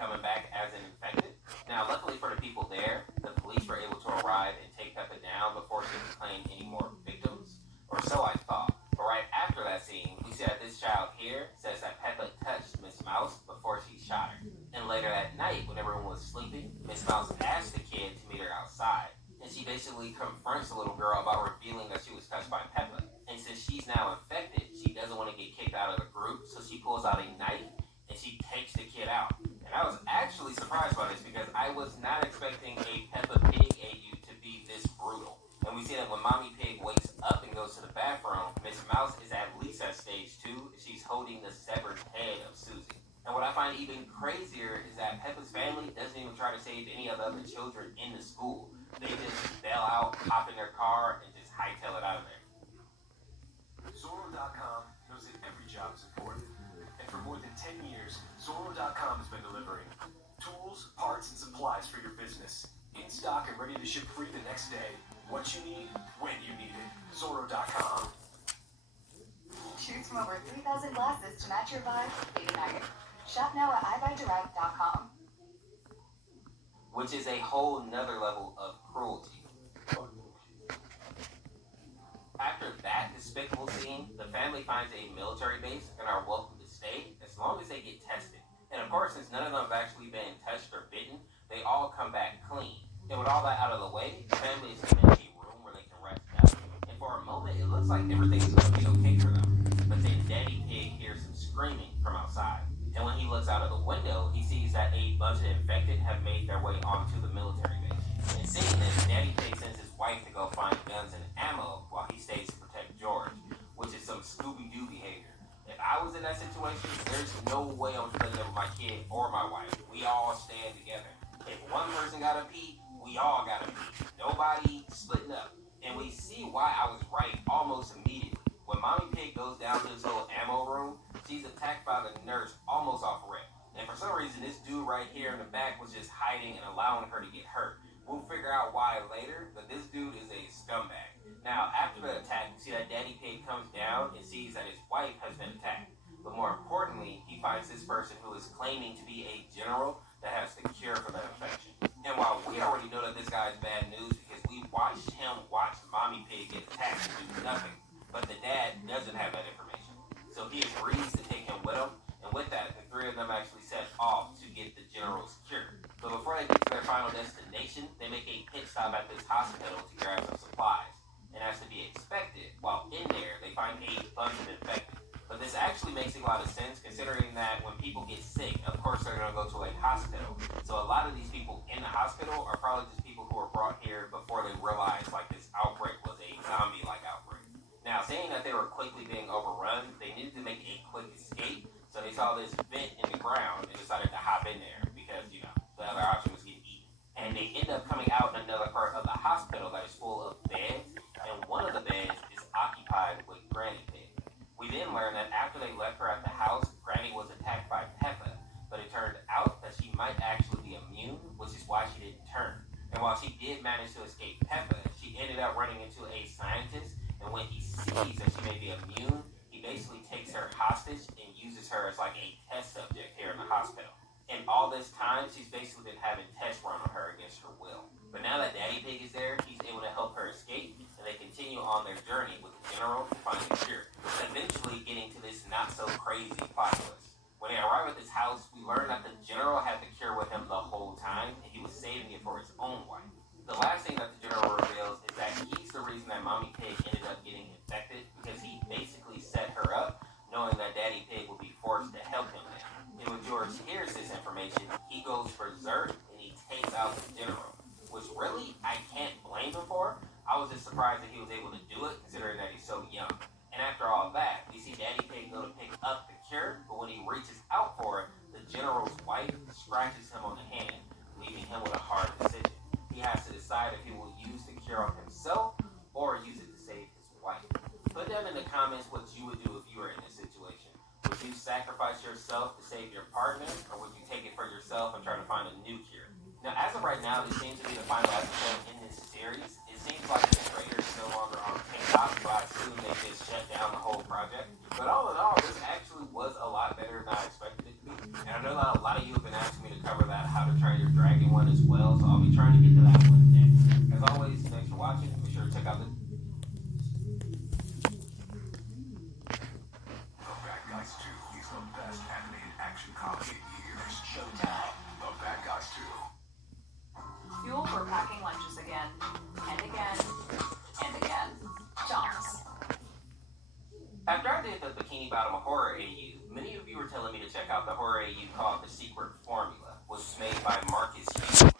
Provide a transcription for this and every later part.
coming back as an infected. Now, luckily for the people there, the police were able to arrive and take Peppa down before she could claim any more victims, or so I thought. But right after that scene, we see that this child here says that Peppa touched Miss Mouse before she shot her. And later that night, when everyone was sleeping, Miss Mouse asked the kid to meet her outside. And she basically confronts the little girl about revealing that she was touched by Peppa. And since she's now infected, she doesn't want to get kicked out of the group, so she pulls out a knife and she takes the kid out. And I was actually surprised by this because I was not expecting a Peppa Pig AU to be this brutal. And we see that when Mommy Pig wakes up and goes to the bathroom, Miss Mouse is at least at stage 2. She's holding the severed head of Susie. And what I find even crazier is that Peppa's family doesn't even try to save any of the other children in the school. They just bail out, hop in their car, and just hightail it out of there. Zorro.com knows that every job is important. And for more than 10 years, Zorro.com has been delivering tools, parts, and supplies for your business. In stock and ready to ship free the next day. What you need, when you need it. Zorro.com. Choose from over 3,000 glasses to match your vibe, day to night. Shop now at iBuyDirect.com. Which is a whole nother level of cruelty. After that despicable scene, the family finds a military base and are welcome to stay as long as they get tested. And of course, since none of them have actually been touched or bitten, they all come back clean. And with all that out of the way, the family is given a room where they can rest up. And for a moment, it looks like everything's going to be okay for them. But then Daddy Pig hears some screaming from outside. And when he looks out of the window, he sees that a bunch of infected have made their way onto the military base. And seeing this, Daddy Pig sends his wife to go find guns and ammo while he stays to protect George, which is some Scooby-Doo behavior. If I was in that situation, there's no way I'm splitting up with my kid or my wife. We all stand together. If one person got to pee, we all got to pee. Nobody splitting up. And we see why I was right almost immediately. When Mommy Pig goes down to this little ammo room, she's attacked by the nurse almost off rip. And for some reason, this dude right here in the back was just hiding and allowing her to get hurt. We'll figure out why later, but this dude is a scumbag. Now, after the attack, we see that Daddy Pig comes down and sees that his wife has been attacked. But more importantly, he finds this person who is claiming to be a general that has the cure for that infection. And while we already know that this guy is bad news because we watched him watch Mommy Pig get attacked and do nothing, but the dad doesn't have that information. So he agrees to take him with him, and with that, the three of them actually set off to get the general's cure. But before they get to their final destination, they make a pit stop at this hospital to grab some supplies. And as to be expected, while in there, they find a bunch of infected. But this actually makes a lot of sense considering that when people get sick, of course they're going to go to a hospital. So a lot of these people in the hospital are probably just people who were brought here before they realized like this outbreak was a zombie-like outbreak. Now, saying that they were quickly being overrun, they needed to make a quick escape. So they saw this vent in the ground and decided to hop in there because, you know, the other option was getting eaten. And they end up coming out in another part of the hospital that is full of beds, and one of the beds is occupied with Granny Pig. We then learn that after they left her at the house, Granny was attacked by Peppa, but it turned out that she might actually be immune, which is why she didn't turn. And while she did manage to escape Peppa, she ended up running into a scientist, and when he sees that she may be immune, he basically takes her hostage and uses her as like a test subject here in the hospital. And all this time, she's basically been having tests run on her against her will. But now that Daddy Pig is there, he's able to help her escape, and they continue on their journey with the general to find a cure, eventually getting to this not-so-crazy plot twist. When they arrive at this house, we learn that the general had the cure with him the whole time, and he was saving it for his own wife. The last thing that the general reveals is that he's the reason that Mommy Pig ended up getting infected, because he basically set her up, knowing that Daddy Pig would be forced to help him then. And when George hears this information, he goes berserk and he takes out the general, which really I can't blame him for. I was just surprised that he was able to do it, considering that he's so young. And after all that, we see Daddy Pig go to pick up the cure, but when he reaches out for it, the general's wife scratches him on the hand, leaving him with a hard decision. He has to decide if he will use the cure on himself or use it to save his wife. Put down in the comments what you would do if you were in this situation. Would you sacrifice yourself to save your partner, or would you take it for yourself and try to find a new cure? Now, as of right now, this seems to be the final episode in this series. It seems like the creator is no longer on TikTok, so I assume they just shut down the whole project. But all in all, this actually was a lot better than I expected it to be. And I know that a lot of you have been asking me to cover to check out the horror you called The Secret Formula, which was made by Marcus Hughes. And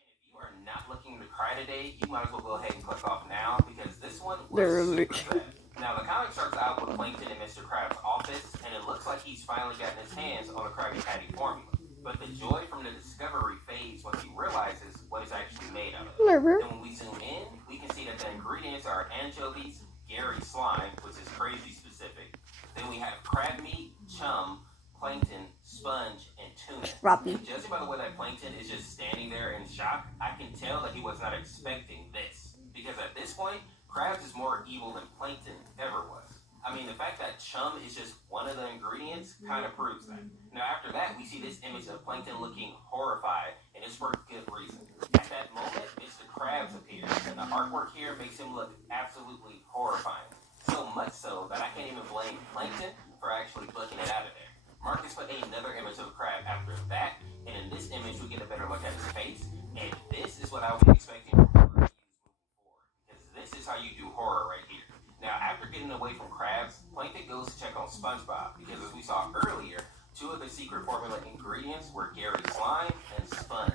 if you are not looking to cry today, you might as well go ahead and click off now, because this one was super sad. Now, the comic starts out with Plankton in Mr. Krabs' office, and it looks like he's finally gotten his hands on the Krabby Patty formula. But the joy from the discovery fades once he realizes what it's actually made of. And when we zoom in, we can see that the ingredients are anchovies, Gary slime, which is crazy specific. Then we have crab meat, chum, plankton, sponge, and tuna. And judging by the way that Plankton is just standing there in shock, I can tell that he was not expecting this. Because at this point, Krabs is more evil than Plankton ever was. I mean, the fact that chum is just one of the ingredients kind of proves that. Now, after that, we see this image of Plankton looking horrified, and it's for good reason. At that moment, Mr. Krabs appears, and the artwork here makes him look absolutely horrifying. So much so that I can't even blame Plankton for actually booking it out of there. Marcus put another image of a crab after that, and in this image, we get a better look at his face, and this is what I was expecting from horror to use moving forward, because this is how you do horror right here. Now, after getting away from Krabs, Plankton goes to check on SpongeBob, because as we saw earlier, two of the secret formula ingredients were Gary slime and sponge,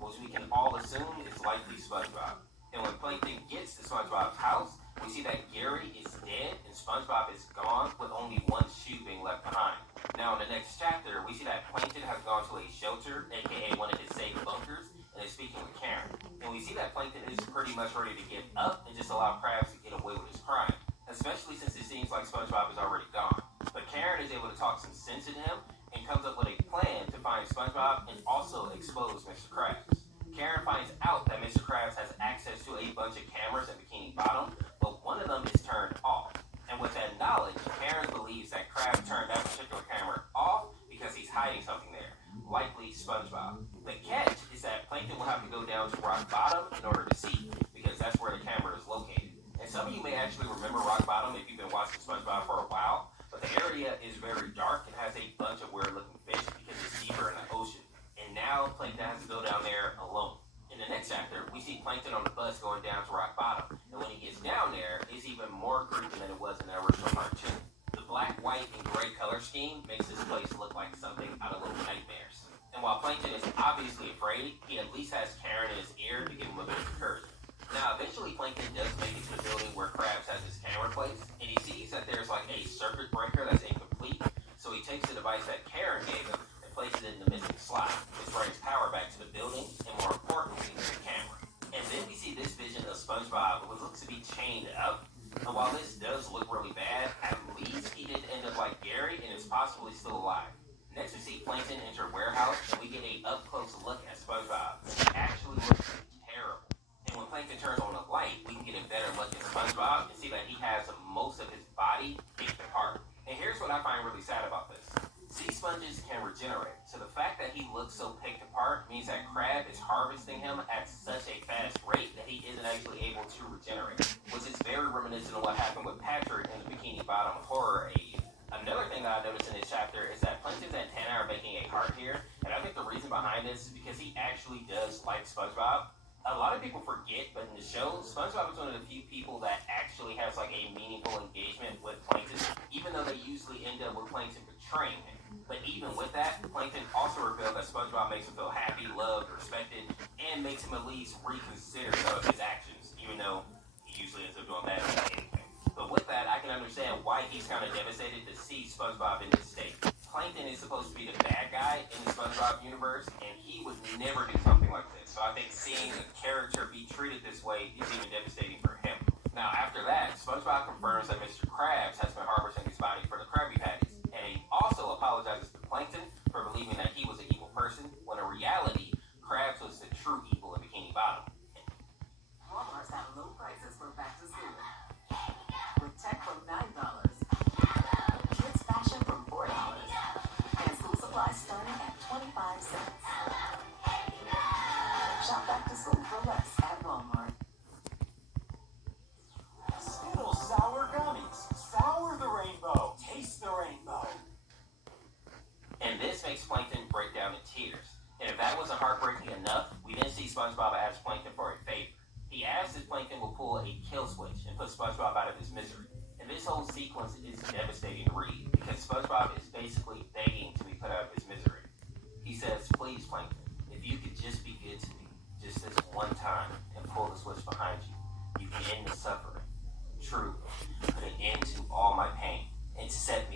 which we can all assume is likely SpongeBob. And when Plankton gets to SpongeBob's house, we see that Gary is dead and SpongeBob is gone with only one shoe being left behind. Now, in the next chapter, we see that Plankton has gone to a shelter, aka one of his safe bunkers, and is speaking with Karen. And we see that Plankton is pretty much ready to give up and just allow Krabs to get away with his crime, especially since it seems like SpongeBob is already gone. But Karen is able to talk some sense into him and comes up with a plan to find SpongeBob and also expose Mr. Krabs. Karen finds out that Mr. Krabs has access to a bunch of cameras at Bikini Bottom, but one of them is turned off. And with that knowledge, Karen believes that Krabs turned that particular camera off because he's hiding something there, likely SpongeBob. The catch is that Plankton will have to go down to Rock Bottom in order to see, because that's where the camera is located. And some of you may actually remember Rock Bottom if you've been watching SpongeBob for a while, but the area is very dark and has a bunch of weird-looking fish because it's deeper in the ocean. And now Plankton has to go down there alone. In the next chapter, we see Plankton on the bus going down to Rock Bottom, and when he gets down there, it's even more creepy than it was in the original cartoon. The black, white, and gray color scheme makes this place look like something out of Little Nightmares. And while Plankton is obviously afraid, he at least has Karen in his ear to give him a bit of encouragement. Now, eventually, Plankton does make it to the building where Krabs has his camera placed, and he sees that there's like a circuit breaker that's incomplete, so he takes the device that Karen gave him and places it in the missing slot, which brings power back to the building, and more importantly, to the camera. And then we see this vision of SpongeBob, who looks to be chained up, and while this does look really bad, at least he didn't end up like Gary and is possibly still alive. Next, we see Plankton enter a warehouse, and we get a up-close look at SpongeBob. He actually looks terrible. And when Plankton turns on the light, we can get a better look at SpongeBob and see that he has most of his body picked apart. And here's what I find really sad about this. Sea sponges can regenerate, so the fact that he looks so picked apart means that Crab is harvesting him at such a fast rate that he isn't actually able to regenerate, which is very reminiscent of what happened with Patrick in the Bikini Bottom horror age. Another thing that I noticed in this chapter is that Plankton's antennae are making a heart here, and I think the reason behind this is because he actually does like SpongeBob. A lot of people forget, but in the show, SpongeBob is one of the few people that actually has like a meaningful engagement with Plankton, even though they usually end up with Plankton betraying him. But even with that, Plankton also revealed that SpongeBob makes him feel happy, loved, respected, and makes him at least reconsider some of his actions, even though he usually ends up doing bad anyway. But with that, I can understand why he's kind of devastated to see SpongeBob in this state. Plankton is supposed to be the bad guy in the SpongeBob universe, and he would never do something like this. So I think seeing a character be treated this way is even devastating for him. Now, after that, SpongeBob confirms that Mr. Krabs has been harvesting his body for the Krabby Patties, and he also apologizes to Plankton for believing that he was an evil person, when in reality, Krabs was the true evil in Bikini Bottom. Walmart's have low prices for back to school. With tech from $9, kids fashion from $4, and school supplies starting at 25 cents. Shop back to school for less at Walmart. Skittles sour gummies. Sour the rainbow. Taste the rainbow. And this makes Plankton break down in tears. And if that wasn't heartbreaking enough, we then see SpongeBob ask Plankton for a favor. He asks if Plankton will pull a kill switch and put SpongeBob out of his misery. And this whole sequence is devastating to read, because SpongeBob is basically begging He says, please, Plankton, if you could just be good to me, just this one time, and pull the switch behind you, you can end the suffering. Truly, put an end to all my pain, and set